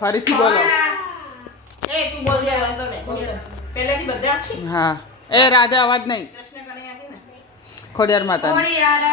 ફરીથી બોલો. એ તું બોલ પહેલેથી બધા હા. એ રાધે અવાજ નહીં. કૃષ્ણ કનૈયા છે ને ખોડિયાર માતા ખોડિયાર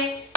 Bye.